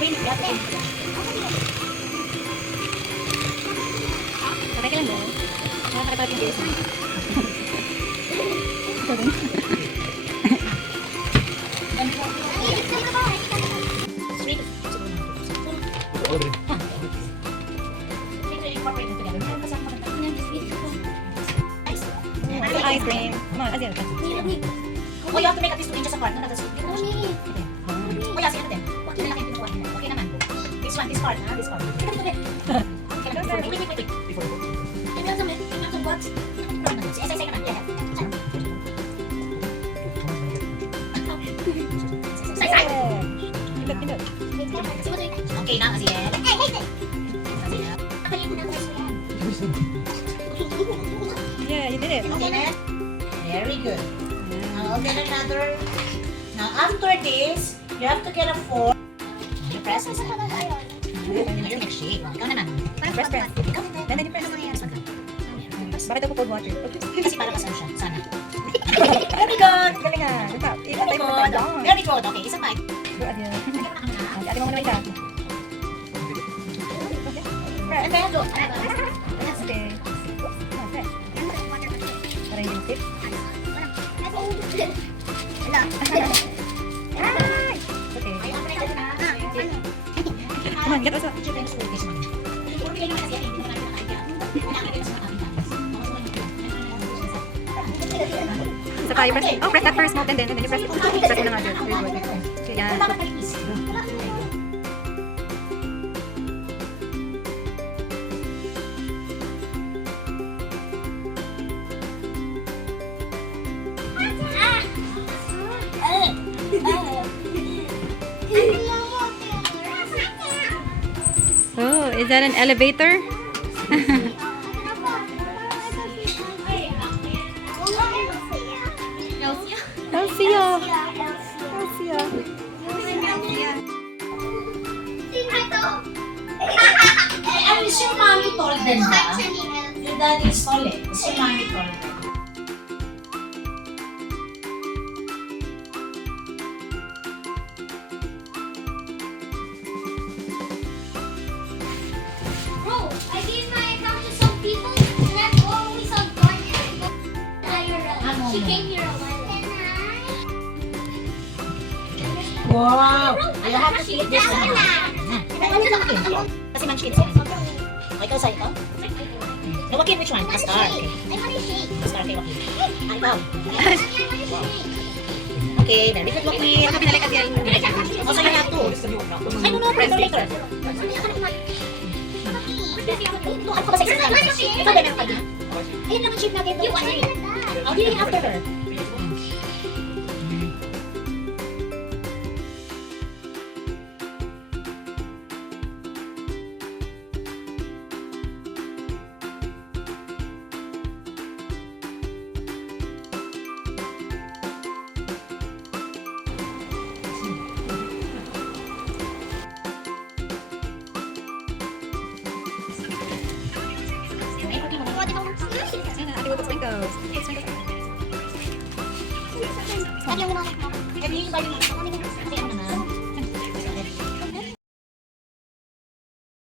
Pin, yata pin. Okay ka lang ba? Nakakatapat yung isa. Sweet. Ice cream. Come on, Azil. Oh, you have to make at least 2 inches apart. No, that's it. Oh, yeah, sige natin. Okay na lang yung pinukuha. Okay naman. This one, this part, ha? This part. Wait. Say naman. Yeah. Say. Pindot. Okay na, kasi yan. Yeah, you did it. Okay na? Very good. Now, I'll get another. Now, after this, you have to get a fork. You press this. Ayun, nag-shake. Ikaw naman. Press. Ikaw naman. Then you press. Bakit ako cold water? Kasi para masal siya. Sana. Very good! Galing nga. Very good. Very good. Okay, isa pa. Azil. Ate mo muna isa. And then, go. Okay. Para hindi tip. Okay. Come on, get us up. Sa tayo, press. Oh, press that first smoke and then you press. Press mo na nga dyan. Very good. Okay, yan. Oh, is that an elevator? Elsia. Is your mommy tall din ba? Your daddy is tall eh. Is your mommy tall? Bro, I gave my account to some people and I've always on guard. She came here a while ago. Wow! You have to flip this one. Ano lang ito? Kasi munchkins yan. O, ikaw sa'yo ito? No, Joaquin, which one? Star. Okay. I want to shake. Star kay Joaquin. Ah, ikaw. Okay, very good, Joaquin. Ano pinalik at yan? Oh, so you have to. I don't know, press later. Ito, ano ka ba sa isang namin? Ikaw ba meron ka na? Ayun lang ang chip natin. You wanted that. I'll give it after her. Ate will put sprinkles. Yan yung kasi ano naman.